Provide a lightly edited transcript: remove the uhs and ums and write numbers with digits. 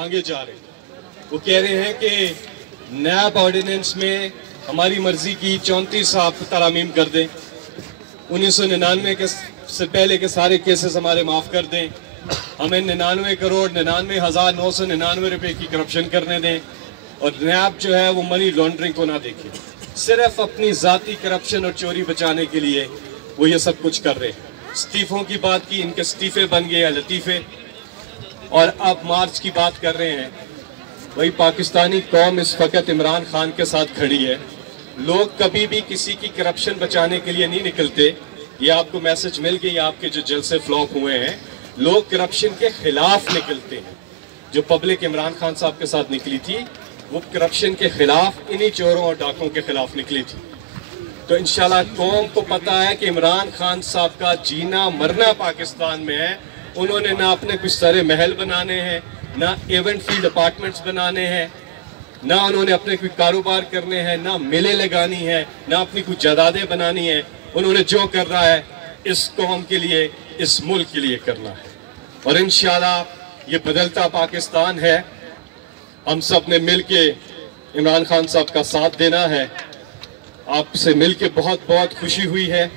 आगे जा रहे हैं। वो कह रहे हैं कि नैब ऑर्डिनेंस में हमारी मर्जी की 34 आप तरामीम कर दें, 1999 के से पहले के सारे केसेस हमारे माफ़ कर दें, हमें 99,99,999 रुपए की करप्शन करने दें और नैब जो है वो मनी लॉन्ड्रिंग को ना देखे, सिर्फ अपनी ज़ाती करप्शन और चोरी बचाने के लिए वो ये सब कुछ कर रहे हैं। इस्तीफ़ों की बात की, इनके इस्तीफ़े बन गए लतीफ़े। और अब मार्च की बात कर रहे हैं, वही पाकिस्तानी कौम इस वक्त इमरान खान के साथ खड़ी है। लोग कभी भी किसी की करप्शन बचाने के लिए नहीं निकलते। ये आपको मैसेज मिल गई, आपके जो जलसे फ्लॉप हुए हैं, लोग करप्शन के खिलाफ निकलते हैं। जो पब्लिक इमरान खान साहब के साथ निकली थी वो करप्शन के खिलाफ, इन्हीं चोरों और डाकों के खिलाफ निकली थी। तो इंशाल्लाह कौम को पता है कि इमरान खान साहब का जीना मरना पाकिस्तान में है। उन्होंने ना अपने कुछ सारे महल बनाने हैं, ना इवेंट फील्ड अपार्टमेंट्स बनाने हैं, ना उन्होंने अपने कोई कारोबार करने हैं, ना मिलें लगानी है, ना अपनी कुछ जायदादें बनानी है। उन्होंने जो कर रहा है इस कौम के लिए, इस मुल्क के लिए करना है। और इंशाल्लाह ये बदलता पाकिस्तान है। हम सब ने मिल के इमरान खान साहब का साथ देना है। आपसे मिल के बहुत बहुत खुशी हुई है।